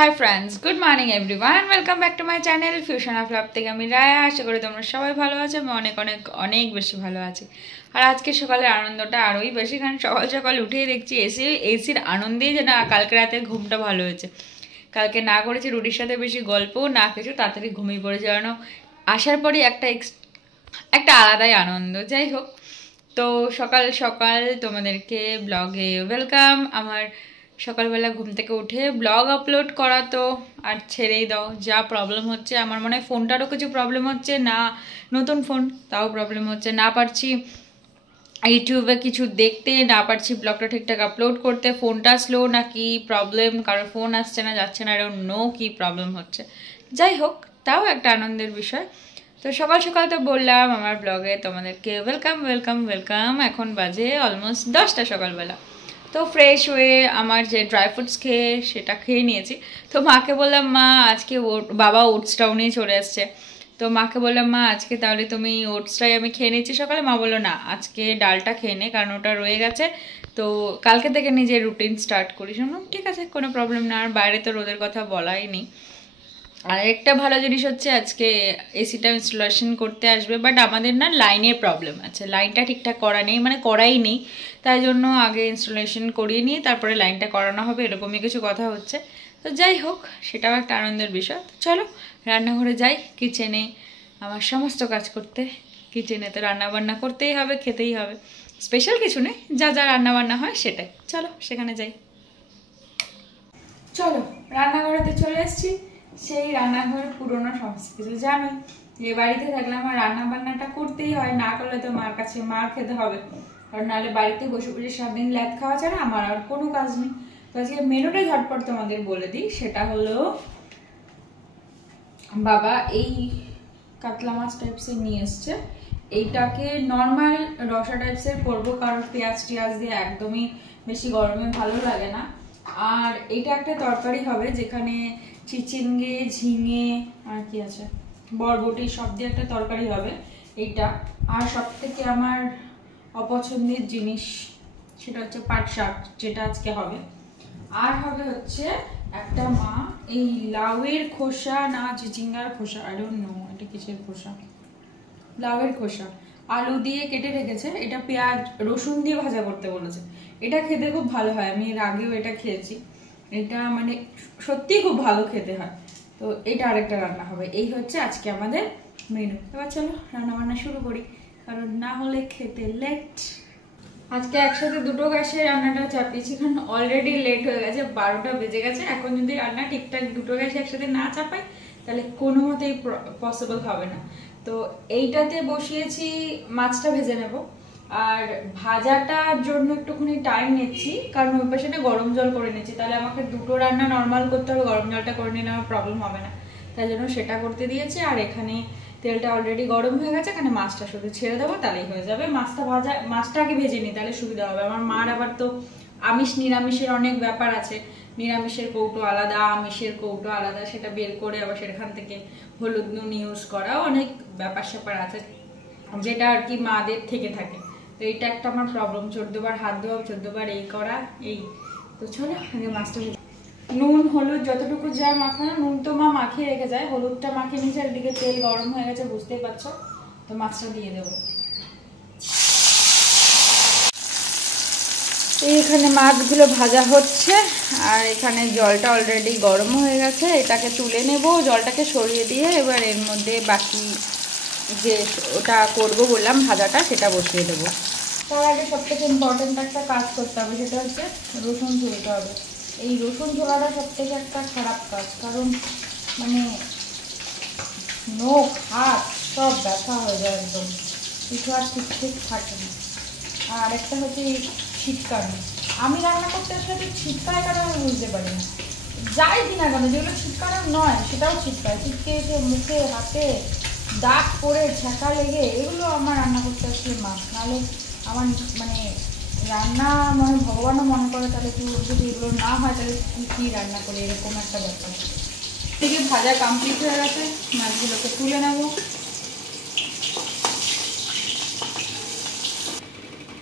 Hi friends, good morning everyone, welcome back to my channel fusion of love থেকে আমি রায়া। আশা করি তোমরা সবাই ভালো আছো। আমি অনেক অনেক অনেক বেশি ভালো আছি। আর আজকে সকালের আনন্দটা আরোই বেশি, কারণ সকাল সকাল উঠেই দেখছি এসির আনন্দেই যে না কালকে রাতের ঘুমটা ভালো হয়েছে। কালকে না করেছি রুটির সাথে বেশি গল্প, না কিছু, তাড়াতাড়ি ঘুমিয়ে পড়ে যাওয়ানো। আসার পরই একটা আলাদাই আনন্দ। যাই হোক, তো সকাল সকাল তোমাদেরকে ব্লগে ওয়েলকাম। আমার সকালবেলা ঘুম থেকে উঠে ব্লগ আপলোড করা তো আর ছেড়েই দাও, যা প্রবলেম হচ্ছে। আমার মনে হয় ফোনটারও কিছু প্রবলেম হচ্ছে, না নতুন ফোন তাও প্রবলেম হচ্ছে, না পারছি ইউটিউবে কিছু দেখতে, না পারছি ব্লগটা ঠিকঠাক আপলোড করতে। ফোনটা স্লো নাকি প্রবলেম, কারোর ফোন আসছে না যাচ্ছে না, এরকম নো কি প্রবলেম হচ্ছে। যাই হোক, তাও একটা আনন্দের বিষয়। তো সকাল সকাল তো বললাম আমার ব্লগে তোমাদেরকে ওয়েলকাম ওয়েলকাম ওয়েলকাম। এখন বাজে অলমোস্ট 10টা সকালবেলা। তো ফ্রেশ হয়ে আমার যে ড্রাই ফ্রুটস সেটা খেয়ে নিয়েছি। তো মাকে বললাম, মা আজকে বাবা ওটসটাও নিয়ে চলে এসছে। তো মাকে বললাম, মা আজকে তাহলে তুমি ওটসটাই আমি খেয়ে নিচ্ছি সকালে। মা বললো না, আজকে ডালটা খেয়ে নে, কারণ ওটা রয়ে গেছে। তো কালকে থেকে নিজের রুটিন স্টার্ট করি। শুনুন, ঠিক আছে, কোনো প্রবলেম না। আর বাইরে তো রোদের কথা বলাই নেই। আর একটা ভালো জিনিস হচ্ছে, আজকে এসিটা ইনস্টলেশন করতে আসবে, বাট আমাদের না লাইনের প্রবলেম আছে। লাইনটা ঠিকঠাক করা নেই, মানে করাই নেই। তাই জন্য আগে ইনস্টলেশন করিয়ে নিয়ে তারপরে লাইনটা করানো হবে, এরকমই কিছু কথা হচ্ছে। তো যাই হোক, সেটাও একটা আনন্দের বিষয়। তো চলো রান্নাঘরে যাই, কিচেনে আমার সমস্ত কাজ করতে। কিচেনে তো রান্নাবান্না করতেই হবে, খেতেই হবে। স্পেশাল কিছু নেই, যা যা রান্নাবান্না হয় সেটাই। চলো সেখানে যাই। চলো রান্নাঘরেতে চলে এসেছি। সেই রান্নাঘর পুরোনো সমস্ত কিছু জানোই, যে বাড়িতে থাকলে আমার রান্না বান্নাটা করতেই হয়, না করলে তো মার কাছে মার খেতে হবে। কারণ নাহলে বাড়িতে বসে বসে সারাদিন ল্যাদ খাওয়া ছাড়া আমার আর কোনো কাজ নেই। তো আজকে মেনুটা ঝটপট তোমাদের বলে দিই। সেটা হলো, বাবা এই কাতলা মাছ টাইপসের নিয়ে এসছে। এইটাকে নর্মাল রসা টাইপসের করবো, কারণ পেঁয়াজ টিয়াজ দিয়ে একদমই বেশি গরমে ভালো লাগে না। আর এইটা একটা তরকারি হবে, যেখানে চিচিঙ্গে, ঝিঙে আর কি আছে, বরবটি সব দিয়ে একটা তরকারি হবে এইটা। আর সব থেকে আমার অপছন্দের জিনিস সেটা হচ্ছে পাট শাক, যেটা আজকে হবে। আর হবে হচ্ছে একটা মা এই লাউয়ের খোসা না চিচিঙ্গার খোসা, আই ডোন্ট নো এটা কিসের খোসা, লাউয়ের খোসা আলু দিয়ে কেটে রেখেছে। এটা পেঁয়াজ রসুন দিয়ে ভাজা করতে বলেছে। এটা খেতে খুব ভালো হয়, আমি এর আগেও এটা খেয়েছি। এটা মানে সত্যি খুব ভালো খেতে হয়। তো এটা আরেকটা রান্না হবে। এই হচ্ছে আজকে আমাদের মেনু। এবার চলো রান্না বান্না শুরু করি, কারণ না হলে খেতে লেট। আজকে একসাথে দুটো গ্যাসে রান্নাটা চাপিয়েছি, কারণ অলরেডি লেট হয়ে গেছে, 12টা বেজে গেছে। এখন যদি রান্না ঠিকঠাক দুটো গ্যাসে একসাথে না চাপাই তাহলে কোনো মতেই পসিবল হবে না। তো এইটাতে বসিয়েছি, মাছটা ভেজে নেব। আর ভাজাটার জন্য একটুখানি টাইম নিচ্ছি, কারণ ওই পাশে গরম জল করে নিচ্ছি। তাহলে আমাকে দুটো রান্না নর্মাল করতে হবে, গরম জলটা করে নিলে আমার প্রবলেম হবে না। তাই জন্য সেটা করতে দিয়েছি। আর এখানে তেলটা অলরেডি গরম হয়ে গেছে, এখানে মাছটা শুধু ছেড়ে দেবো, তাহলেই হয়ে যাবে। মাছটা আগে ভেজে নিই, তাহলে সুবিধা হবে। আমার মার আবার তো আমিষ নিরামিষের অনেক ব্যাপার আছে। নিরামিষের কৌটো আলাদা, আমিষের কৌটো আলাদা, সেটা বের করে আবার সেখান থেকে হলুদ নুন ইউজ করা, অনেক ব্যাপার স্যাপার আছে, যেটা আর কি মাদের থেকে থাকে। তো এইটা একটা আমার প্রবলেম, 14 বার হাত ধোয়া, 14 বার এই করা, এই। তো চলো আগে মাছটা নুন হলুদ যতটুকু যা মাখানো, নুন তো মা মাখিয়ে রেখে যায়, হলুদটা মাখিয়ে নিচে। একদিকে তেল গরম হয়ে গেছে, বুঝতেই পারছো। তো মাছটা দিয়ে দেবো। এইখানে মাছগুলো ভাজা হচ্ছে, আর এখানে জলটা অলরেডি গরম হয়ে গেছে। এটাকে তুলে নেব, জলটাকে সরিয়ে দিয়ে এবার এর মধ্যে বাকি যে ওটা করবো বললাম ভাজাটা, সেটা বসিয়ে দেবো। তার আগে সবথেকে ইম্পর্টেন্ট একটা কাজ করতে হবে, সেটা হচ্ছে রসুন ছুলতে হবে। এই রসুন ছোলাটা সবথেকে একটা খারাপ কাজ, কারণ মানে নখ হাত সব ব্যথা হয়ে যায়, একদম কিছু আর ঠিক ঠিক থাকে না। আর একটা হচ্ছে ছিটকানো। আমি রান্না করতে আসলে ছিটকায় কেন আমি বুঝতে পারি না। যাই দিন না কেন, যেগুলো ছিটকানোর নয় সেটাও ছিটকায়, ছিটকে এসে মুখে হাতে দাগ পড়ে ছ্যাঁকা লেগে, এগুলো আমার রান্না করতে আসলে মাছ। নাহলে আমার মানে রান্না মানে ভগবানও মনে করে, তাহলে তুই যদি এগুলো না হয় তাহলে তুই কী রান্না করি, এরকম একটা ব্যাপার। থেকে ভাজা কমপ্লিট হয়ে গেছে, মাছগুলোকে তুলে নেব।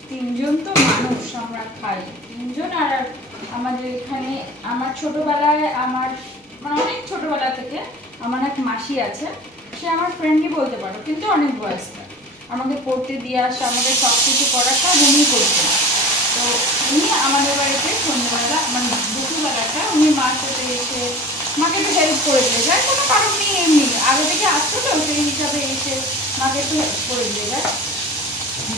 3 জন তো মানুষ আমরা খাই, 3 জন। আর আমাদের এখানে আমার ছোটবেলায় আমার মানে অনেক ছোটবেলা থেকে আমার এক মাসি আছে, সে আমার ফ্রেন্ডই বলতে পারো, কিন্তু অনেক বয়স্ক। আমাকে পড়তে দিয়ে আসা, আমাদের সব কিছু করা সব উনি করতেন। তো উনি আমাদের বাড়িতে সন্ধ্যেবেলা মানে দুপুরবেলাটা উনি মার সাথে এসে মাকে একটু হেল্প করে দিয়ে যায়, কোনো কারণ নেই, এমনি আগে থেকে আসতো তো সেই হিসাবে এসে মাকে একটু হেল্প করে দিয়ে যায়।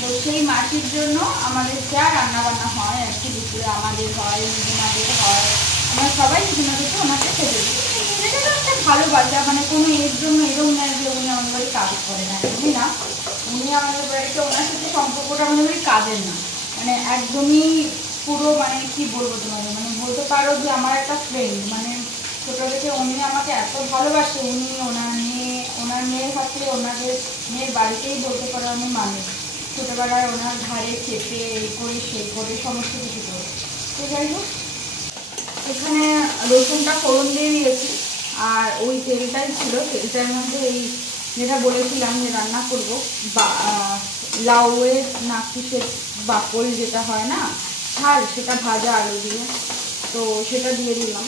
তো সেই মাসির জন্য আমাদের যা রান্না বান্না হয় আর কি, দুপুরে আমাদের হয়, নিজেদের হয়, আমরা সবাই কিছু না কিছু ওনাকে খেতে দিই। এটা তো একটা ভালোবাসা, মানে কোনো এর জন্য এরকম নয় যে উনি আমাদের বাড়ি কাজ করে না, এমনি না। উনি আমাদের বাড়িতে, ওনার সাথে সম্পর্কটা আমাদের বাড়ি কাজের না, মানে একদমই পুরো, মানে কি বলবো তোমাদের, মানে বলতে পারো যে আমার একটা ফ্রেন্ড। মানে ছোটো থেকে উনি আমাকে এত ভালোবাসে, উনি ওনার মেয়ের হাতে, ওনাদের মেয়ের বাড়িতেই বলতে পারো আমি মানুষ। ছোটোবেলায় ওনার ঘাড়ে চেপে এই করে সেই করে সমস্ত কিছু করে। তো যাই হোক, এখানে রসুনটা ফোড়ন দিয়ে দিয়েছি, আর ওই তেলটাই ছিল, তেলটার মধ্যে এই যেটা বলেছিলাম যে রান্না করবো বা লাউয়ের না কিসের বাকল যেটা হয় না ঝাল, সেটা ভাজা আলু দিয়ে, তো সেটা দিয়ে দিলাম।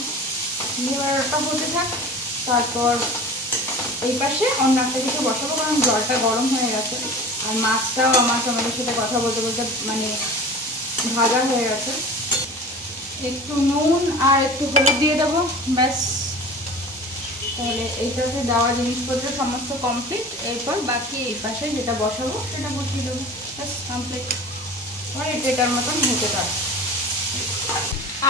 এবার ওটা হতে থাক, তারপর এই পাশে অন্য একটা কিছু বসাবো, কারণ জলটা গরম হয়ে গেছে। আর মাছটাও আমার তোমাদের সাথে কথা বলতে বলতে মানে ভাজা হয়ে গেছে। একটু নুন আর একটু হলুদ দিয়ে দেবো, ব্যাস। তাহলে এইটাতে দেওয়া জিনিসপত্র সমস্ত কমপ্লিট। এরপর বাকি এই পাশে যেটা বসাবো সেটা বসিয়ে দেবো, ব্যাস কমপ্লিট। এবার এটার মতন হতে পারে।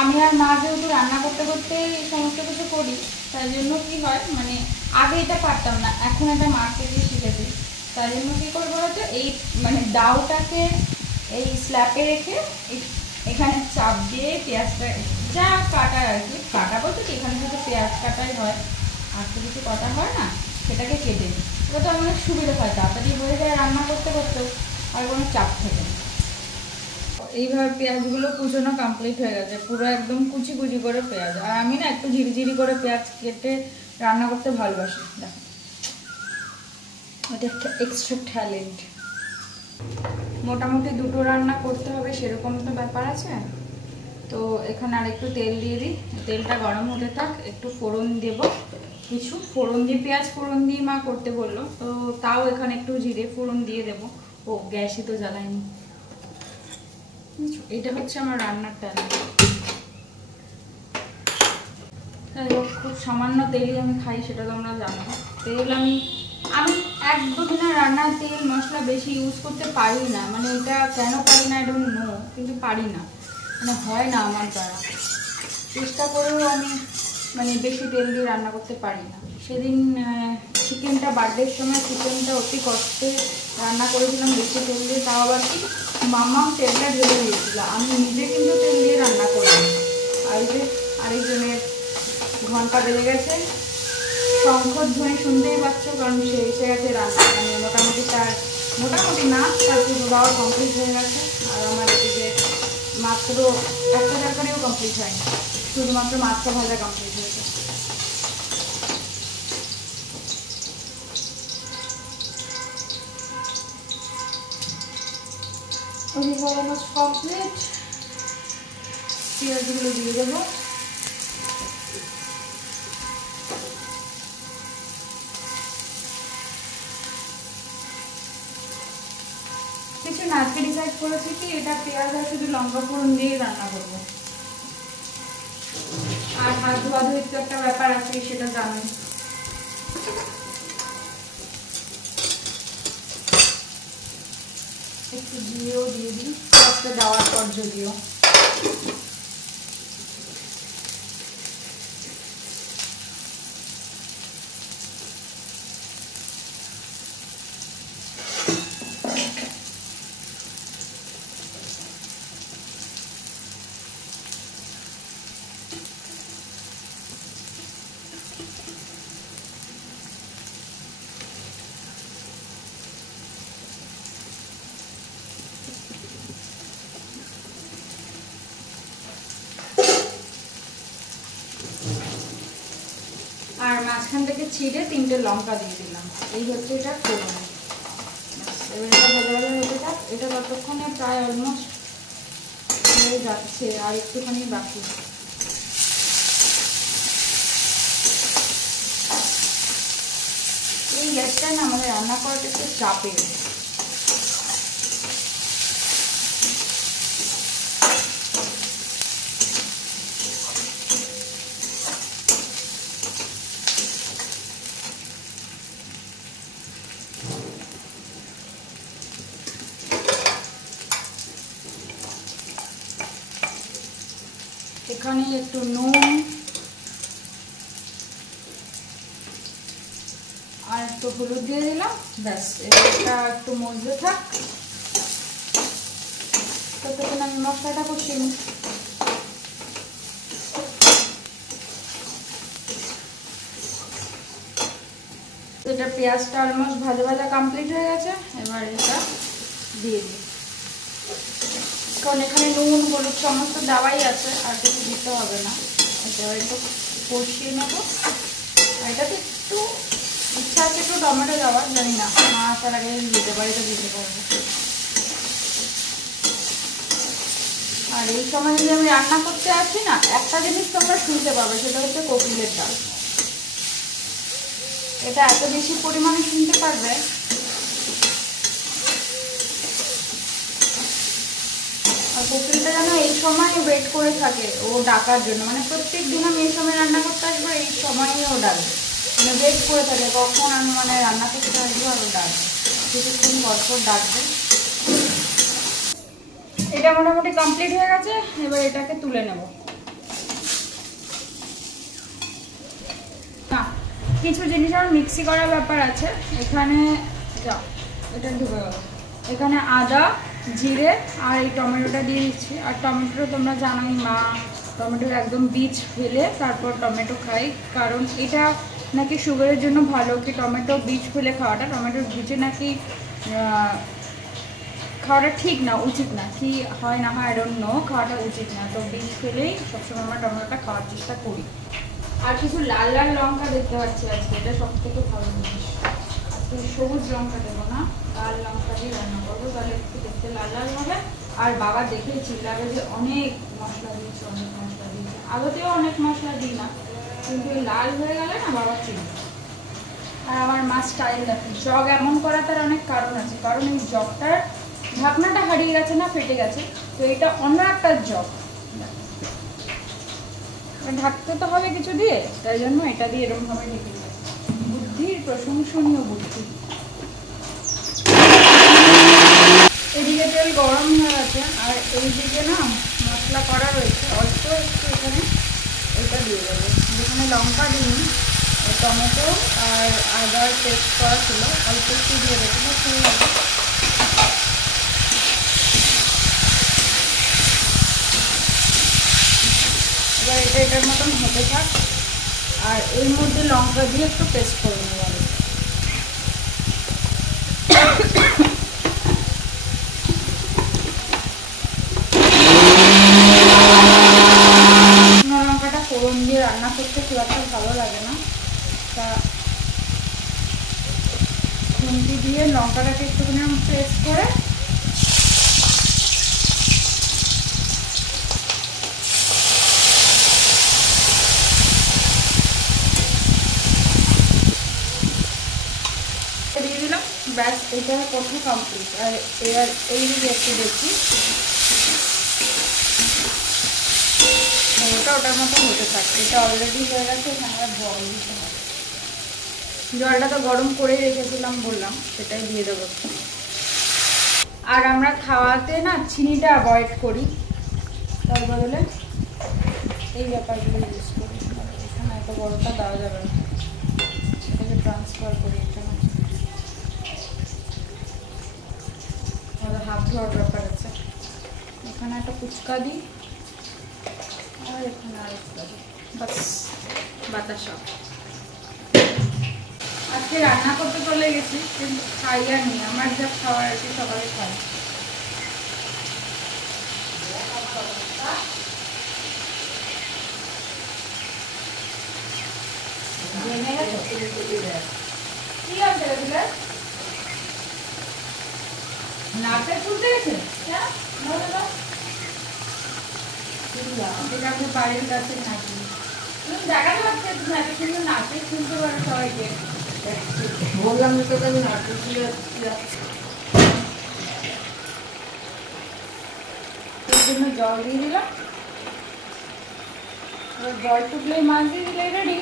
আমি আর মা যেহেতু রান্না করতে করতে এই সমস্ত কিছু করি, তাই জন্য কি হয়, মানে আগে এটা পারতাম না, এখন এটা মার থেকে শিখেছি। তাই জন্য কী করবো হয়তো এই মানে ডাউটাকে এই স্ল্যাপে রেখে এখানে চাপ দিয়ে পেঁয়াজটা যা কাটা আর কি, কাটা বলতে কি এখানে শুধু পেঁয়াজ কাটাই হয়, আর তো কিছু কাটা হয় না, সেটাকে কেটে দিই। এটা তো অনেক সুবিধা হয়, তাড়াতাড়ি হয়ে যায় রান্না করতে করতেও, আর কোনো চাপ থাকে না। এইভাবে পেঁয়াজগুলো কুচানো কমপ্লিট হয়ে গেছে, পুরো একদম কুচি কুচি করে পেঁয়াজ। আর আমি না একটু ঝিরিঝিরি করে পেঁয়াজ কেটে রান্না করতে ভালোবাসি, দেখো এটা একটা এক্সট্রা ট্যালেন্ট। মোটামুটি দুটো রান্না করতে হবে সেরকম তো ব্যাপার আছে। তো এখানে আর একটু তেল দিয়ে দিই, তেলটা গরম হতে থাক, একটু ফোড়ন দেব, কিছু ফোড়ন দিয়ে, পেঁয়াজ ফোড়ন দিয়ে মা করতে বললো, তো তাও এখানে একটু জিরে ফোড়ন দিয়ে দেবো। ও গ্যাসই তো জ্বালায়নি। এটা হচ্ছে আমার রান্নার ট্যালেন্ট। খুব সামান্য তেলই আমি খাই, সেটা তোমরা জানো। তেল আমি একদমই না রান্নার তেল মশলা বেশি ইউজ করতে পারি না, মানে এটা কেন পারি না আই ডোন্ট নো, কিন্তু পারি না, মানে হয় না আমার দ্বারা। চেষ্টা করেও আমি মানে বেশি তেল দিয়ে রান্না করতে পারি না। সেদিন চিকেনটা বার্থডের সময় চিকেনটা অতি কষ্টে রান্না করেছিলাম বেশি তেল দিয়ে, তাও আবার কি মাম্মাম তেলটা ঢেলে দিয়েছিল, আমি নিজে কিন্তু তেল দিয়ে রান্না করিনি। আর যে আরেকজনের ঘন্টা বেজে গেছে, শঙ্খধ্বনি শুনতেই পাচ্ছ, কারণ সে এসে গেছে রান্না, মানে মোটামুটি না তার পুরো বাবা কমপ্লিট হয়ে গেছে। আর আমার এদিকে মাত্র একটা তরকারিও কমপ্লিট হয়নি, শুধুমাত্র মাছটা ভাজা কমপ্লিট হয়েছে। অলমোস্ট কমপ্লিট, পেঁয়াজগুলো দিয়ে দেবো। কিছু না, আজকে ডিসাইড করেছি কি এটা পেঁয়াজ আর শুধু লঙ্কা ফোড়ন দিয়ে রান্না করবো। আর হাত ধোয়া ধুয়ে তো একটা ব্যাপার আছে, সেটা জানোই। একটু জিরেও দিয়ে দিই পেঁয়াজটা দেওয়ার পর, যদিও আর মাঝখান থেকে ছিঁড়ে 3টে লঙ্কা দিয়ে দিলাম। এই হচ্ছে এটা ফোড়ন। এবার এটা ভালো ভালো হতে থাক, এটা ততক্ষণে প্রায় অলমোস্ট হয়ে যাচ্ছে, আর একটুখানি বাকি। এই গ্যাসটায় না আমাদের রান্না করাটা একটু চাপের। এখানে একটু নুন আর একটু হলুদ দিয়ে দিলাম, ব্যাস। এটা একটু মজে থাক, ততক্ষণ আমি মশলাটা কষিয়ে নিই। এটা পেঁয়াজটা অলমোস্ট ভাজা ভাজা কমপ্লিট হয়ে গেছে। এবার এটা দিয়ে দিই, কারণ এখানে নুন হলুদ সমস্ত দেওয়াই আছে, আর কিছু দিতে হবে না। এটা একটু কষিয়ে নেবো। আর এটাতে একটু ইচ্ছা আছে একটু টমেটো দেওয়ার, জানি না মা আসার আগে দিতে পারি তো দিতে পারবো। আর এই সময় যদি আমি রান্না করতে আসি না, একটা জিনিস তোমরা শুনতে পাবে, সেটা হচ্ছে কোকিলের ডাক। এটা এত বেশি পরিমাণে শুনতে পারবে, আর কোকিলটা যেন এই সময় ওয়েট করে থাকে ও ডাকার জন্য। মানে প্রত্যেক দিন আমি এই সময় রান্না করতে আসবো, এই সময়ই ও ডাকবে, মানে ওয়েট করে থাকে কখন আমি মানে রান্না করতে আসবো আর ও ডাকবে, কিছুক্ষণ পরপর ডাকবে। এটা মোটামুটি কমপ্লিট হয়ে গেছে। এবার এটাকে তুলে নেব। না, কিছু জিনিস আমার মিক্সি করার ব্যাপার আছে। এখানে যাও, এটা ঢুকে গেল। এখানে আদা জিরে আর এই টমেটোটা দিয়ে দিচ্ছি। আর টমেটো তোমরা জানোই, মা টমেটোর একদম বীজ ফেলে তারপর টমেটো খাই, কারণ এটা নাকি সুগারের জন্য ভালো। কি টমেটো বীজ ফেলে খাওয়াটা, টমেটোর বীজে নাকি খাওয়াটা ঠিক না, উচিত না। কি হয় না হয় আই ডোন্ট নো, খাওয়াটা উচিত না। তো বীজ ফেলেই সবসময় আমরা টমেটোটা খাওয়ার চেষ্টা করি। আর কিছু লাল লাল লঙ্কা দেখতে পাচ্ছি আজকে, এটা সব থেকে ভালো জিনিস। আজকে সবুজ লঙ্কা দেবো না, লাল লঙ্কা দিয়ে রান্না করবো, তাহলে একটু দেখতে লাল লাল হবে। আর বাবা দেখেই চিল্লাবে যে অনেক মশলা দিয়েছে, অনেক মশলা দিয়েছে। আগতেও অনেক মশলা দিই না, কিন্তু লাল হয়ে গেলে না বাবা চিল্লা। আর আমার মা স্টাইল দেখে, জগ এমন করা তার অনেক কারণ আছে, কারণ এই জগটার ঢাকনাটা হারিয়ে গেছে না, ফেটে গেছে। তো এটা অন্য একটা জগ, ঢাকতে তো হবে কিছু দিয়ে, তাই জন্য এটা দিয়ে এরকম ভাবে ঢেকে দিয়েছে। বুদ্ধির প্রশংসনীয় বুদ্ধি। এদিকে তেল গরম হয়ে গেছে, আর এইদিকে না মশলা করা রয়েছে অল্প একটু। এখানে এটা দিয়ে দেবো, যেখানে লঙ্কা দিই, টমেটো আর আদার পেস্ট করা ছিল, অল্প একটু দিয়ে দেবো, হয়ে যাবে। এবার এটা এটার মতন হতে থাক, আর এর মধ্যে লঙ্কা দিয়ে একটু পেস্ট করে নেব। লঙ্কাটা ফোড়ন দিয়ে রান্না করতে খুব একটা ভালো লাগে না, তা খুন্তি দিয়ে লঙ্কাটাকে একটুখানি পেস্ট করে দিয়ে দিলাম, ব্যাস। এটা কথা কমপ্লিট। আর এবার এই দিকে একটু দেখি, ওটার মতো হতে থাকে। এটা অলরেডি হয়ে গেছে, এখানে আর জল দিতে হবে। জলটা তো গরম করেই রেখেছিলাম বললাম, সেটাই দিয়ে দেবো। আর আমরা খাওয়াতে না চিনিটা অ্যাভয়েড করি, তার বদলে এই ব্যাপারগুলো ইউজ করি। এখানে এত বড়টা দেওয়া যাবে না, এটাকে ট্রান্সফার করি। এখানে হাত ধোয়ার ব্যাপার আছে। এখানে একটা ফুচকা দিই, আর এখানে আরেকটা দিই, বাস বাতাসা। আজকে রান্না করতে চলে গেছি, কিন্তু খাই আর নি, আমার যা খাওয়ার আছে সকালে খাই। কি আছে নাচে তুলতে গেছে, এটা আপনি বাড়ির কাছে নাচি, তুমি দেখাতে পারছো নাচে, কিন্তু নাচে শুনতে পারো সবাইকে। বললাম যে তোকে আমি নাটক দিয়ে জন্য জল দিয়ে দিলাম, জল টুকলে মাছ দিয়ে দিলে রেডি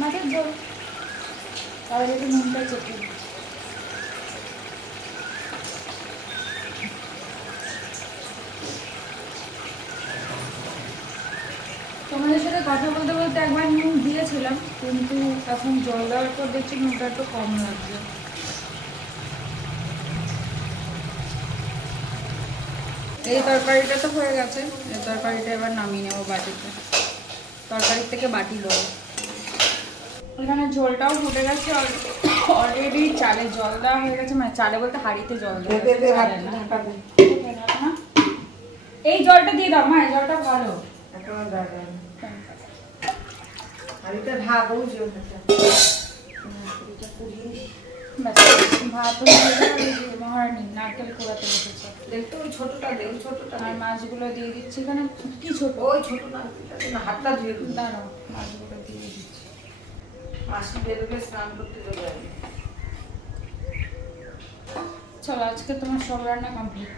মাছের ঝোল। তাহলে একটু নুনটা চেপে দিই। তোমাদের সাথে কথা বলতে বলতে একবার নুন দিয়েছিলাম, কিন্তু এখন জল দেওয়ার পর দেখছি নুনটা একটু কম লাগছে। এই তরকারিটা তো হয়ে গেছে, এই তরকারিটা এবার নামিয়ে নেবো বাটিতে, তরকারির থেকে বাটি দেবো। এখানে ঝোলটাও ফুটে গেছে অলরেডি, চালে জল দেওয়া হয়ে গেছে, মানে চালে বলতে হাঁড়িতে জল দেওয়া। এই জলটা দিয়ে দাও মা, এই জলটা ভালো। মহারানী নারকেল কোড়াতে বসেছে, আর মাছগুলো দিয়ে দিচ্ছি। এখানে কি ছোট, ওই ছোট হাতটা ধুয়ে দাঁড়াও, মাছগুলো দিয়ে দিচ্ছি। মাসি বেরোবে স্নান করতে চলে যাবে। চলো আজকে তোমার সব রান্না কমপ্লিট।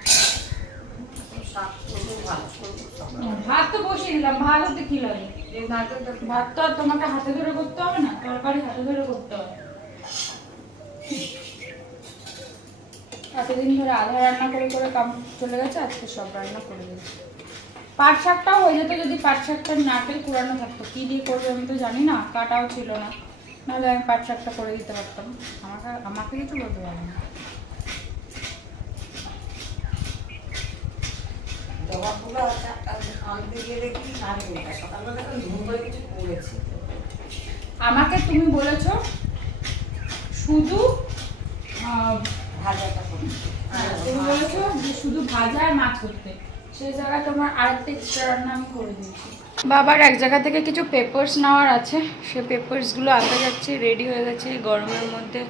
ভাত তো বসিয়ে দিলাম, ভাত হতে কি লাগে? ভাত তো আর তোমাকে হাতে ধরে করতে হবে না, তরকারি হাতে ধরে করতে হবে। এতদিন ধরে আধা রান্না করে করে কাম চলে গেছে, আজকে সব রান্না করে দিয়েছি। পাট শাকটাও হয়ে যেত যদি পাট শাকটা নারকেল কুড়ানো থাকতো। কি দিয়ে করবে আমি তো জানি না, কাটাও ছিল না, নাহলে আমি পাট শাকটা করে দিতে পারতাম। আমাকে কিছু বলতে পারবে না। আমাকে তুমি বলেছো শুধু তুমি বলেছো যে শুধু ভাজা আর মাছ করতে, সেই জায়গায় তোমার আরেকটা এক্সট্রা রান্না আমি করে দিয়েছি। বাবার এক জায়গা থেকে কিছু পেপারস নেওয়ার আছে, সে পেপারসগুলো আনতে যাচ্ছি। রেডি হয়ে গেছে গরমের মধ্যে,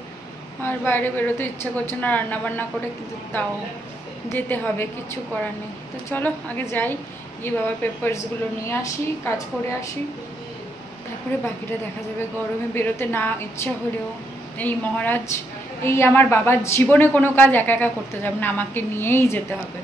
আর বাইরে বেরোতে ইচ্ছা করছে না রান্না বান্না করে, কিন্তু তাও যেতে হবে, কিছু করার নেই। তো চলো আগে যাই, গিয়ে বাবার পেপারসগুলো নিয়ে আসি, কাজ করে আসি, তারপরে বাকিটা দেখা যাবে। গরমে বেরোতে না ইচ্ছা হলেও এই মহারাজ, এই আমার বাবার জীবনে কোনো কাজ একা একা করতে যাবে না, আমাকে নিয়েই যেতে হবে।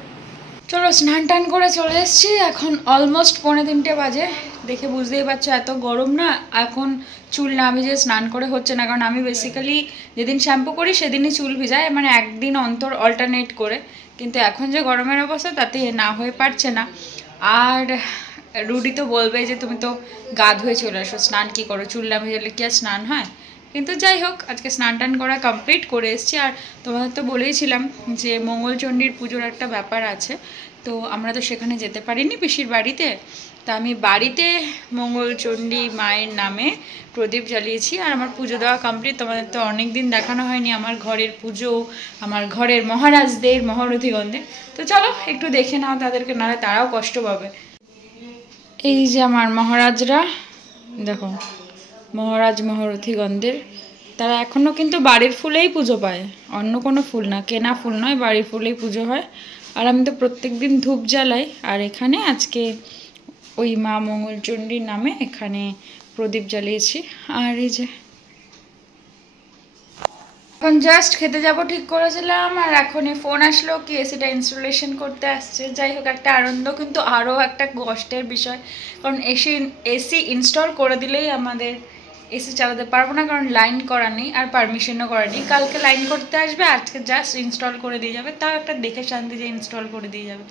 চলো স্নান টান করে চলে এসেছি, এখন অলমোস্ট 2:45 বাজে। দেখে বুঝতেই পারছো এত গরম না, এখন চুল না ভিজে স্নান করে হচ্ছে না, কারণ আমি বেসিক্যালি যেদিন শ্যাম্পু করি সেদিনই চুল ভিজাই, মানে একদিন অন্তর অল্টারনেট করে। কিন্তু এখন যে গরমের অবস্থা তাতে না হয়ে পারছে না। আর রুডি তো বলবে যে তুমি তো গা ধুয়ে চলে আসো, স্নান কি করো, চুল না ভিজালে কি আর স্নান হয়? কিন্তু যাই হোক, আজকে স্নান টান করা কমপ্লিট করে এসেছি। আর তোমাদের তো বলেইছিলাম যে মঙ্গলচণ্ডীর পুজোর একটা ব্যাপার আছে, তো আমরা তো সেখানে যেতে পারিনি পিসির বাড়িতে। তা আমি বাড়িতে মঙ্গলচণ্ডী মায়ের নামে প্রদীপ জ্বালিয়েছি, আর আমার পুজো দেওয়া কমপ্লিট। তোমাদের তো অনেক দিন দেখানো হয়নি আমার ঘরের পুজো, আমার ঘরের মহারাজদের মহারথীগণদের। তো চলো একটু দেখে নাও তাদেরকে, নাহলে তারাও কষ্ট পাবে। এই যে আমার মহারাজরা, দেখো মহারাজ মহারথীগণদের, তারা এখনও কিন্তু বাড়ির ফুলেই পুজো পায়, অন্য কোনো ফুল না, কেনা ফুল নয়, বাড়ির ফুলেই পুজো হয়। আর আমি তো প্রত্যেক দিন ধূপ জ্বালাই, আর এখানে আজকে ওই মা মঙ্গলচণ্ডীর নামে এখানে প্রদীপ জ্বালিয়েছি। আর এই যে এখন জাস্ট খেতে যাব ঠিক করেছিলাম, আর এখনই ফোন আসলো কি এসিটা ইনস্টলেশন করতে আসছে। যাই হোক, একটা আনন্দ, কিন্তু আরও একটা কষ্টের বিষয়, কারণ এসি ইনস্টল করে দিলেই আমাদের এসি চালাতে পারবো না, কারণ লাইন করা নেই আর পারমিশনও করা নেই। কালকে লাইন করতে আসবে, আজকে জাস্ট ইনস্টল করে দিয়ে যাবে, তাও একটা দেখে শান্তি যে ইনস্টল করে দিয়ে যাবে।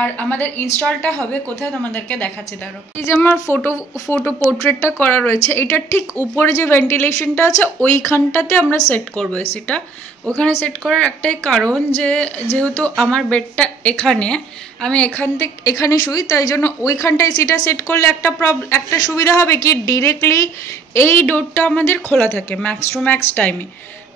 আর আমাদের ইনস্টলটা হবে কোথায় তোমাদেরকে দেখাচ্ছি, দাঁড়ো। এই যে আমার ফটো পোর্ট্রেটটা করা রয়েছে, এটার ঠিক উপরে যে ভেন্টিলেশনটা আছে ওইখানটাতে আমরা সেট করবো এসিটা। ওখানে সেট করার একটাই কারণ যে যেহেতু আমার বেডটা এখানে, আমি এখানে শুই, তাই জন্য ওইখানটা এসিটা সেট করলে একটা সুবিধা হবে কি, ডিরেক্টলি এই ডোরটা আমাদের খোলা থাকে ম্যাক্স টু ম্যাক্স টাইমে।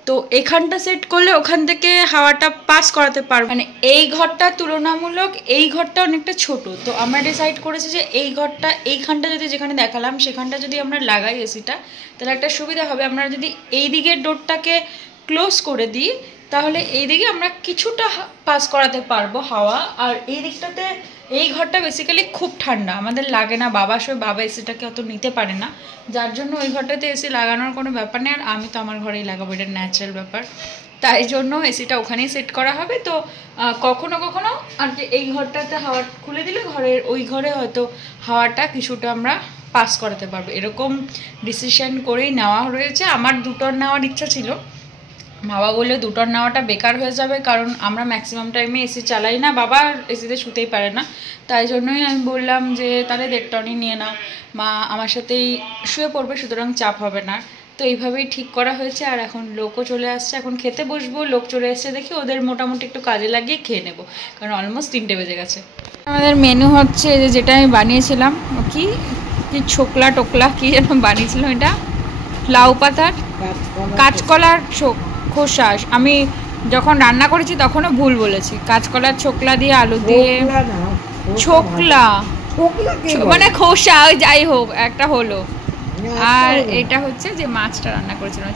তো এখানটা সেট করলে ওখান থেকে হাওয়াটা পাস করাতে পারবো। মানে এই ঘরটা তুলনামূলক এই ঘরটা অনেকটা ছোট, তো আমরা ডিসাইড করেছি যে এই ঘরটা এইখানটা যদি যেখানে দেখালাম সেখানটা যদি আমরা লাগাই এসিটা, তাহলে একটা সুবিধা হবে। আমরা যদি এই দিকের ডোরটাকে ক্লোজ করে দিই, তাহলে এই দিকে আমরা কিছুটা পাস করাতে পারবো হাওয়া। আর এই দিকটাতে এই ঘরটা বেসিক্যালি খুব ঠান্ডা, আমাদের লাগে না, বাবা এসিটাকে অত নিতে পারে না, যার জন্য ওই ঘরটাতে এসি লাগানোর কোনো ব্যাপার নেই। আর আমি তো আমার ঘরেই লাগাবো, এটা ন্যাচারাল ব্যাপার, তাই জন্য এসিটা ওখানেই সেট করা হবে। তো কখনো কখনো আর কি এই ঘরটাতে হাওয়া খুলে দিলে ঘরের ওই ঘরে হয়তো হাওয়াটা কিছুটা আমরা পাস করাতে পারবো, এরকম ডিসিশন করেই নেওয়া রয়েছে। আমার 2 টন নেওয়ার ইচ্ছা ছিল, বাবা বললে 2 টন নেওয়াটা বেকার হয়ে যাবে, কারণ আমরা ম্যাক্সিমাম টাইমে এসি চালাই না, বাবা এসিতে শুতেই পারে না, তাই জন্যই আমি বললাম যে তাহলে 1.5 টনই নিয়ে নাও, মা আমার সাথেই শুয়ে পড়বে, সুতরাং চাপ হবে না। তো এইভাবেই ঠিক করা হয়েছে। আর এখন লোকও চলে আসছে, এখন খেতে বসবো, লোক চলে এসছে দেখি ওদের মোটামুটি একটু কাজে লাগিয়ে খেয়ে নেবো, কারণ অলমোস্ট 3টে বেজে গেছে। আমাদের মেনু হচ্ছে যেটা আমি বানিয়েছিলাম, কি ছোকলা টোকলা কি যেন বানিয়েছিলাম, এটা লাউ পাতার কাঁচকলার খোসা। আমি যখন রান্না করেছি তখনও ভুল বলেছি, কাঁচকলার ছোকলা দিয়ে আলু দিয়ে, ছোকলা মানে খোসা, ওই যাই হোক একটা হলো। আর এটা হচ্ছে যে মাছটা রান্না করেছিলাম,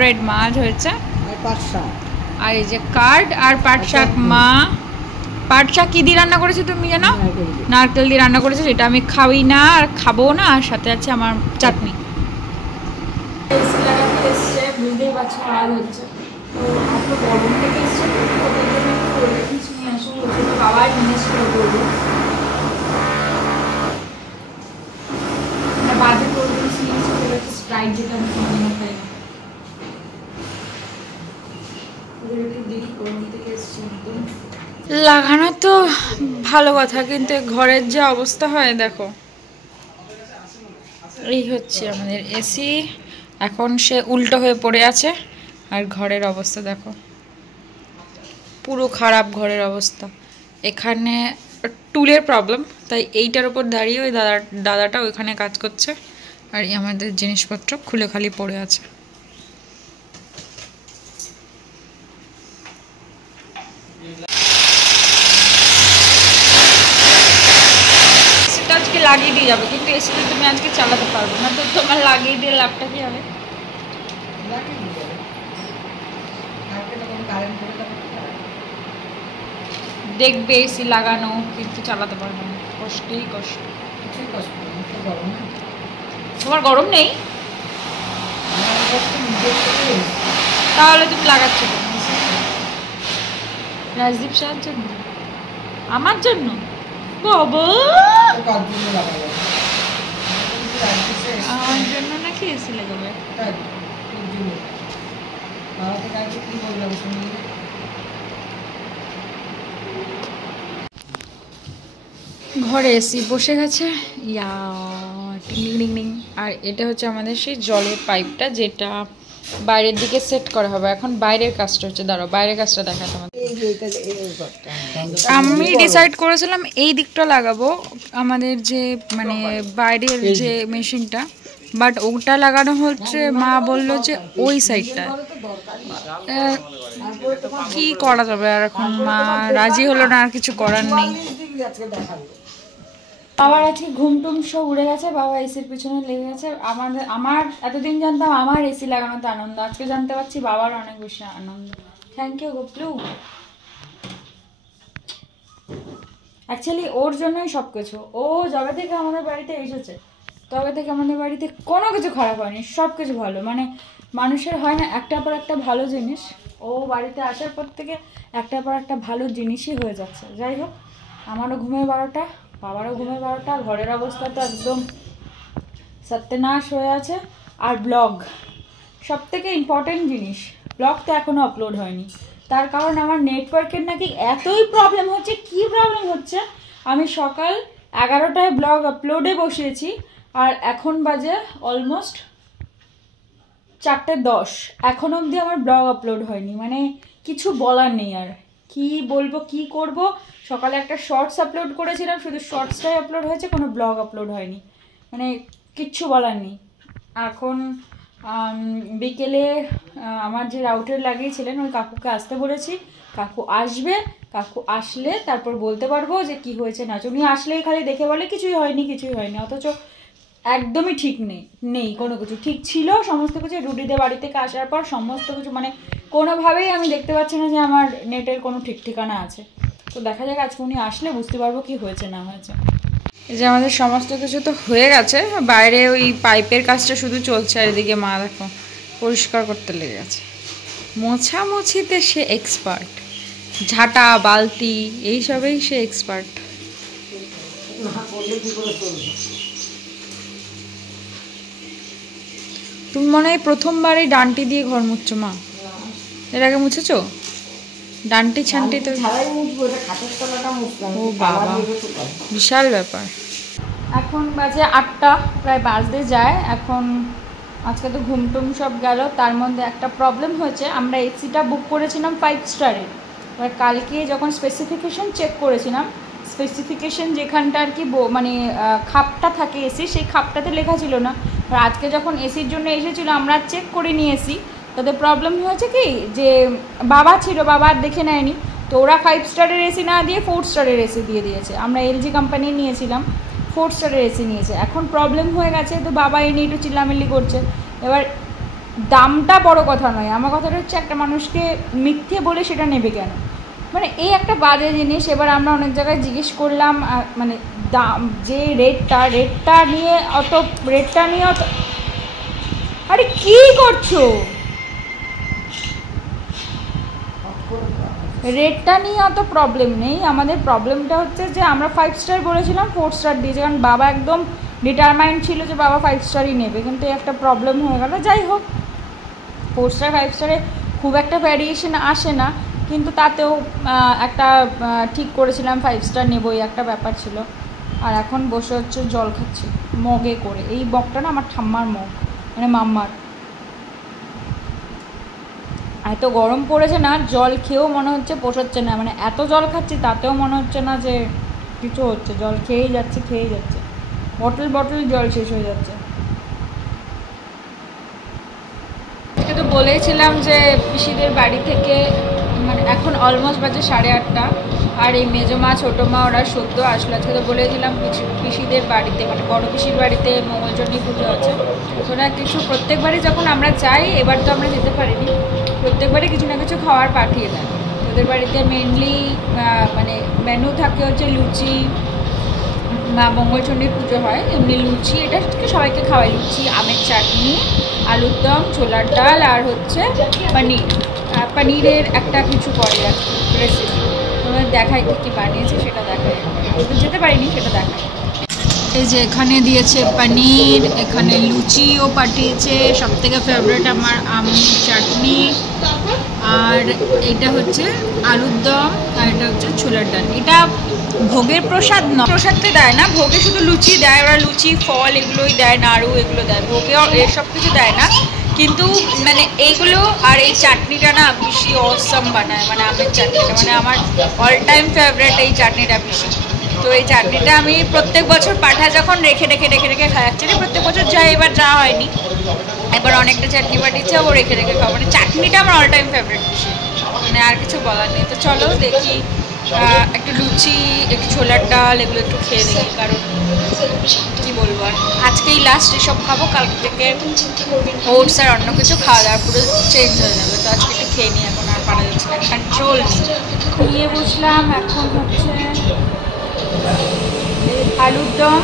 রেড মাছ হয়েছে, আর এই যে কার্ড আর পাট শাক। মা পাট শাক কি দিয়ে রান্না করেছে তুমি জানো? নারকেল দিয়ে রান্না করেছে, সেটা আমি খাই না আর খাবো না। আর সাথে আছে আমার চাটনি। বুঝতেই পারছো আওয়াজ হচ্ছে, তো এত গরম থেকে এসছে, ওদের জন্য একটু কোল্ড ড্রিঙ্কস নিয়ে আসো, বাবা নিয়েছিল বলবো বাজে কোল্ড ড্রিঙ্কস নিয়ে এসে স্প্রাইট, যেটা আমি কোনো খাই না, ওদের একটু দেরি গরম থেকে এসছে। লাগানো তো ভালো কথা, কিন্তু ঘরের যে অবস্থা হয় দেখো, এই হচ্ছে আমাদের এসি, এখন সে উল্টো হয়ে পড়ে আছে। আর ঘরের অবস্থা দেখো, পুরো খারাপ ঘরের অবস্থা। এখানে টুলের প্রবলেম, তাই এইটার উপর দাঁড়িয়ে ওই দাদাটা ওইখানে কাজ করছে, আর আমাদের জিনিসপত্র খুলে খালি পড়ে আছে। আজকে লাগিয়ে দিয়ে যাবে, কিন্তু এসিটা তুমি আজকে চালাতে পারবে না, তো তোমার লাগিয়ে দিয়ে লাভটা কি হবে? দেখবে এসি লাগানো, কিন্তু চালাতে পারবে না, কষ্টই কষ্ট। তোমার গরম নেই? তাহলে তুমি লাগাচ্ছ রাজদীপ সাহার জন্য, আমার জন্য? বাবা আমার জন্য নাকি এসি লাগাবে? ঘরে এসি বসে গেছে, আর এটা হচ্ছে আমাদের সেই জলের পাইপটা, যেটা বাইরের দিকে সেট করা হবে। এখন বাইরের কাজটা হচ্ছে, দাঁড়াও বাইরের কাজটা দেখাতে আমাদের। আমি ডিসাইড করেছিলাম এই দিকটা লাগাবো, আমাদের যে মানে বাইরের যে মেশিনটা, বাট ওটা লাগানো হচ্ছে, মা বললো যে ওই সাইডটা। কি করা যাবে আর, এখন মা রাজি হলো না, আর কিছু করার নেই। বাবার আজকে ঘুমটুম সব উড়ে গেছে, বাবা এসির পিছনে লেগে গেছে। আমার এতদিন জানতাম আমার এসি লাগানোতে আনন্দ, আজকে জানতে পারছি বাবার অনেক বেশি আনন্দ। Thank you Goplu. অ্যাকচুয়ালি ওর জন্যই সব কিছু, ও যবে থেকে আমাদের বাড়িতে এসেছে তবে থেকে আমাদের বাড়িতে কোনো কিছু খারাপ হয়নি, সব কিছু ভালো। মানে মানুষের হয় না একটার পর একটা ভালো জিনিস, ও বাড়িতে আসার পর থেকে একটার পর একটা ভালো জিনিসই হয়ে যাচ্ছে। যাই হোক, আমারও ঘুমের 12টা, বাবারও ঘুমের 12টা, ঘরের অবস্থা তো একদম সত্যনাশ হয়ে আছে। আর ব্লগ সব থেকে ইম্পর্টেন্ট জিনিস, ব্লগ তো এখনও আপলোড হয়নি, তার কারণ আমার নেটওয়ার্কের নাকি এতই প্রবলেম হচ্ছে। কি প্রবলেম হচ্ছে, আমি সকাল 11টায় ব্লগ আপলোডে বসিয়েছি, আর এখন বাজে অলমোস্ট 4:10, এখন অবধি আমার ব্লগ আপলোড হয়নি। মানে কিছু বলার নেই, আর কি বলবো, কি করব। সকালে একটা শর্টস আপলোড করেছিলাম, শুধু শর্টসটাই আপলোড হয়েছে, কোনো ব্লগ আপলোড হয়নি, মানে কিচ্ছু বলার নেই। এখন বিকেলে আমার যে রাউটার লাগিয়েছিলেন ওই কাকুকে আসতে বলেছি, কাকু আসবে, কাকু আসলে তারপর বলতে পারবো যে কি হয়েছে না। উনি আসলেই খালি দেখে বলে কিছুই হয়নি কিছুই হয়নি, অথচ একদমই ঠিক নেই, নেই কোনো কিছু ঠিক ছিল সমস্ত কিছু। রুটিতে বাড়ি থেকে আসার পর সমস্ত কিছু মানে কোনোভাবেই আমি দেখতে পাচ্ছি না যে আমার নেটের কোনো ঠিক ঠিকানা আছে। তো দেখা যাক আজকে উনি আসলে বুঝতে পারবো কি হয়েছে না হয়েছে। এই যে আমাদের সমস্ত কিছু তো হয়ে গেছে, বাইরে ওই পাইপের কাজটা শুধু চলছে, আর এদিকে মা দেখো পরিষ্কার করতে লেগে গেছে। মোছামুছিতে সে এক্সপার্ট, ঝাঁটা বালতি এইসবেই সে এক্সপার্ট। তুমি মনে হয় প্রথমবারই ডান্টি দিয়ে ঘর মুছছো মা? এর আগে মুছেছো ডান্টি ছান্টি? তো ও বাবা, বিশাল ব্যাপার। এখন বাজে 8টা, প্রায় বাজতে যায় এখন। আজকে তো ঘুমটুম সব গেল, তার মধ্যে একটা প্রবলেম হয়েছে। আমরা এসিটা বুক করেছিলাম 5 স্টারের, এবার কালকে যখন স্পেসিফিকেশন চেক করেছিলাম, স্পেসিফিকেশন যেখানটা আর কি মানে খাপটা থাকে এসি, সেই খাপটাতে লেখা ছিল না। আর আজকে যখন এসির জন্য এসেছিলো আমরা চেক করে নিয়ে এসি, তাদের প্রবলেম হয়েছে কি যে বাবা ছিল, বাবা আর দেখে নেয়নি, তো ওরা 5 স্টারের এসি না দিয়ে 4 স্টারের এসি দিয়ে দিয়েছে। আমরা এলজি কোম্পানি নিয়েছিলাম, 4 স্টারের এসি নিয়েছে। এখন প্রবলেম হয়ে গেছে, তো বাবা এই নিয়ে একটু চিল্লামিল্লি করছে। এবার দামটা বড় কথা নয়, আমার কথাটা হচ্ছে একটা মানুষকে মিথ্যে বলে সেটা নেবে কেন, মানে এই একটা বাজে জিনিস। এবার আমরা অনেক জায়গায় জিজ্ঞেস করলাম, মানে দাম যে রেটটা নিয়ে অত আরে কি করছো, রেটটা নিয়ে অত প্রবলেম নেই। আমাদের প্রবলেমটা হচ্ছে যে আমরা 5 স্টার বলেছিলাম, 4 স্টার দিয়েছে, কারণ বাবা একদম ডিটারমাইন্ড ছিল যে বাবা 5 স্টারই নেবে, কিন্তু একটা প্রবলেম হয়ে গেল। যাই হোক, 4 স্টার 5 স্টারে খুব একটা ভ্যারিয়েশন আসে না, কিন্তু তাতেও একটা ঠিক করেছিলাম 5 স্টার নেবই, একটা ব্যাপার ছিল। আর এখন বসে হচ্ছে জল খাচ্ছি মগে করে। এই মগটা না আমার ঠাম্মার মগ, মানে মাম্মার। এত গরম পড়েছে না, জল খেয়েও মনে হচ্ছে পোষাচ্ছে না, মানে এত জল খাচ্ছি তাতেও মনে হচ্ছে না যে কিছু হচ্ছে, জল খেয়েই যাচ্ছে বটল জল শেষ হয়ে যাচ্ছে। তো বলেছিলাম যে পিসিদের বাড়ি থেকে, মানে এখন অলমোস্ট বাজে 8:30, আর এই মেজো মা ছোটো মা ওরা সদ্য আসলো। আজকে তো বলেছিলাম পিসিদের বাড়িতে, মানে বড় পিসির বাড়িতে মঙ্গলচণ্ডী পুজো আছে। ওরা কিছু প্রত্যেকবারই যখন আমরা যাই, এবার তো আমরা যেতে পারিনি, প্রত্যেকবারই কিছু না কিছু খাওয়ার পাঠিয়ে দেয় ওদের বাড়িতে। মেনলি মানে মেনু থাকে হচ্ছে লুচি, মঙ্গলচণ্ডীর পুজো হয় এমনি লুচি, এটা সবাইকে খাওয়াই, লুচি, আমের চাটনি, আলুর দম, ছোলার ডাল, আর হচ্ছে পনিরের একটা কিছু করে আর কি রেসিপি। তোমাদের দেখাই কী বানিয়েছে সেটা দেখায়, যেতে পারিনি সেটা দেখায়। এই যে এখানে দিয়েছে পনির, এখানে লুচিও পাঠিয়েছে, সবথেকে ফেভারিট আমার আমের চাটনি, আর এটা হচ্ছে আলুর দম, আর এটা হচ্ছে ছোলার ডাল। এটা ভোগের প্রসাদ নয়, প্রসাদটা দেয় না, ভোগে শুধু লুচি দেয় ওরা, লুচি ফল এগুলোই দেয়, নাড়ু এগুলো দেয়, ভোগে এসব কিছু দেয় না। কিন্তু মানে এইগুলো আর এই চাটনিটা না বেশি অসম বানায়, মানে আমের চাটনিটা মানে আমার অল টাইম ফেভারিট এই চাটনিটা বেশি। তো এই চাটনিটা আমি প্রত্যেক বছর পাঠায় যখন রেখে খাই, অ্যাকচুয়ালি প্রত্যেক বছর যাই, এবার যাওয়া হয়নি, এবার অনেকটা চাটনি পাঠিয়েছে, ও রেখে খাওয়া, মানে চাটনিটা আমার অল টাইম ফেভারিট বেশি, মানে আর কিছু বলার নেই। তো চলো দেখি একটু লুচি, একটু ছোলার ডাল এগুলো একটু খেয়ে দেখি, কারণ কী বলবো আর আজকেই লাস্ট এসব খাবো, কালকে থেকে ওটস আর অন্য কিছু খাওয়া দাওয়া পুরো চেঞ্জ হয়ে যাবে। তো আজকে একটু খেয়ে নিই, এখন আর পারা যাচ্ছে না, কন্ট্রোল নিয়ে বসলাম। এখন হচ্ছে আলুর দম,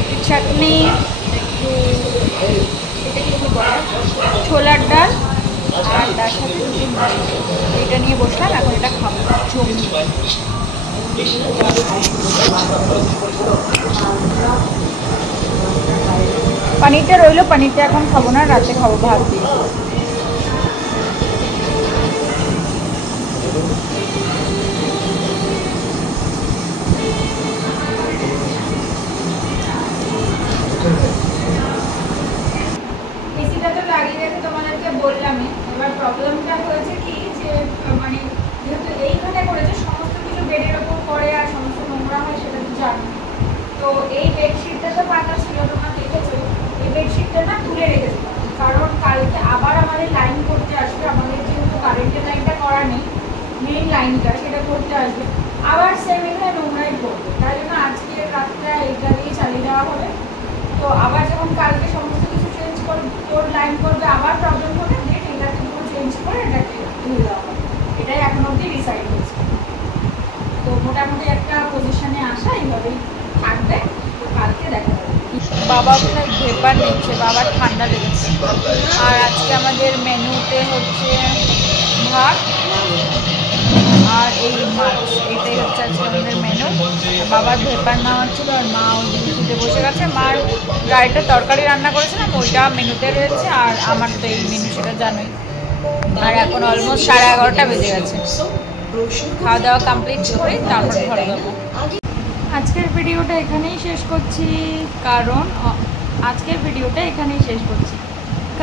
একটু চাটনি, একটু ছোলার ডাল, আর তার সাথে এটা নিয়ে বসলাম, এখন এটা খাবো জমি। পনিরটা রইলো, পনিরটা এখন খাবো না, রাতে খাবো ভাত দিয়ে। এসিটা তো লাগিয়ে রেখে তোমাদেরকে বললামই। এবার প্রবলেমটা হয়েছে কি যে মানে যেহেতু এইখানে করেছে, সমস্ত কিছু বেডের ওপর পড়ে আর সমস্ত নোংরা হয় সেটা তো জানো। তো এই বেডশিটটা তো পাতা ছিল, তোমরা দেখেছো, এই বেডশিটটা না তুলে রেখেছিলাম, কারণ কালকে আবার আমাদের লাইন করতে আসবে। আমাদের যেহেতু কারেন্টের লাইনটা করা নেই, মেইন লাইনটা সেটা করতে আসবে, আবার সেম এখানে নোংরাই পড়বে, তাই জন্য আজকে রাতটা এইটা দিয়ে চালিয়ে দেওয়া হবে। তো তো আবার যখন কালকে সমস্ত কিছু চেঞ্জ করবে, তোর লাইন করবে, আবার প্রবলেম হবে, দেন এটাকে পুরো চেঞ্জ করে এটাকে ধুয়ে দেওয়া হবে। এটাই এখন অবধি ডিসাইড হয়েছে। তো মোটামুটি একটা পজিশনে আসা এইভাবেই থাকবে। তো কালকে দেখা যাবে। বাবা ওখানে ভেপার নিচ্ছে, বাবার ঠান্ডা লেগেছে। আর আজকে আমাদের মেনুতে হচ্ছে ভাত আর এই মাছ, এটাই হচ্ছে আজকে আমাদের মেনু। বাবার ভেপার নেওয়া হচ্ছিল আর মা ওই দিকে বসে গেছে। মার গাড়িটা তরকারি রান্না করেছিলাম, ওইটা মেনুতে রয়েছে। আর আমার তো এই মেনু, সেটা জানোই। আর এখন অলমোস্ট 11:30 বেজে গেছে। খাওয়া দাওয়া কমপ্লিট করে তারপর ঘরে যাবো। আজকের ভিডিওটা এখানেই শেষ করছি,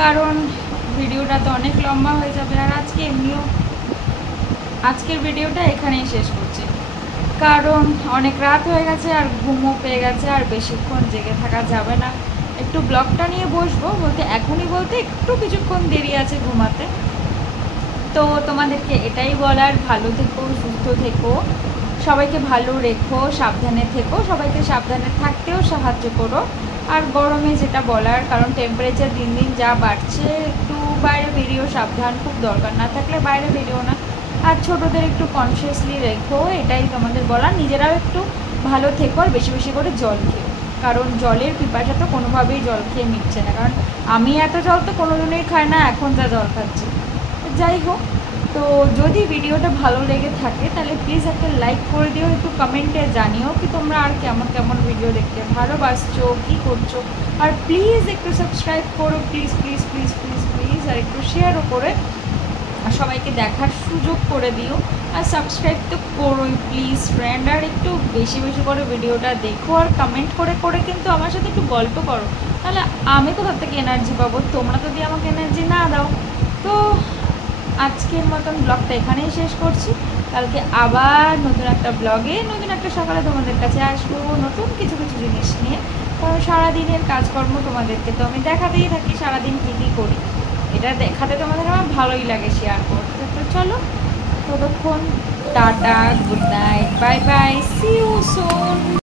কারণ ভিডিওটা তো অনেক লম্বা হয়ে যাবে। আর আজকের ভিডিওটা এখানেই শেষ করছি, কারণ অনেক রাত হয়ে গেছে আর ঘুমও পেয়ে গেছে, আর বেশিক্ষণ জেগে থাকা যাবে না। একটু ব্লগটা নিয়ে বসবো বলতে, এখনই বলতে একটু কিছুক্ষণ দেরি আছে ঘুমাতে। তো তোমাদেরকে এটাই বলার, ভালো থেকো, সুস্থ থেকো, সবাইকে ভালো রেখো, সাবধানে থেকো, সবাইকে সাবধানে থাকতেও সাহায্য করো। আর গরমে যেটা বলার, কারণ টেম্পারেচার দিন দিন যা বাড়ছে, একটু বাইরে বেরিয়েও সাবধান, খুব দরকার না থাকলে বাইরে বেরিয়েও না। আর ছোটোদের একটু কনসিয়াসলি রেখো, এটাই তোমাদের বলার। নিজেরাও একটু ভালো থেকো আর বেশি বেশি করে জল খেও, কারণ জলের পিপাসা তো কোনোভাবেই জল খেয়ে মিটছে না। কারণ আমি এত জল তো কোনোদিনই খাই না, এখন যা জল খাচ্ছি। যাই হোক, তো যদি ভিডিওটা ভালো লেগে থাকে তাহলে প্লিজ একটা লাইক করে দিও, একটু কমেন্টে জানিও কি তোমরা আর কেমন কেমন ভিডিও দেখতে ভালোবাসছো, কী করছো। আর প্লিজ একটু সাবস্ক্রাইব করো, please please please please please. আর একটু শেয়ারও করে সবাইকে দেখার সুযোগ করে দিও। আর সাবস্ক্রাইব তো করোই প্লিজ ফ্রেন্ড। আর একটু বেশি বেশি করে ভিডিওটা দেখো, আর কমেন্ট করে করে কিন্তু আমার সাথে একটু গল্প করো, তাহলে আমি কোথা থেকে এনার্জি পাবো, তোমরা যদি আমাকে এনার্জি না দাও। তো আজকের মতন ব্লগটা এখানেই শেষ করছি। কালকে আবার নতুন একটা ব্লগে, নতুন একটা সকালে তোমাদের কাছে আসবো, নতুন কিছু কিছু জিনিস নিয়ে। কারণ সারাদিনের কাজকর্ম তোমাদেরকে তো আমি দেখাতেই থাকি, সারাদিন কী কী করি, এটা দেখাতে তোমাদের আমার ভালোই লাগে শেয়ার করতে। তো চলো, ততক্ষণ tata, good night, bye bye, see you soon.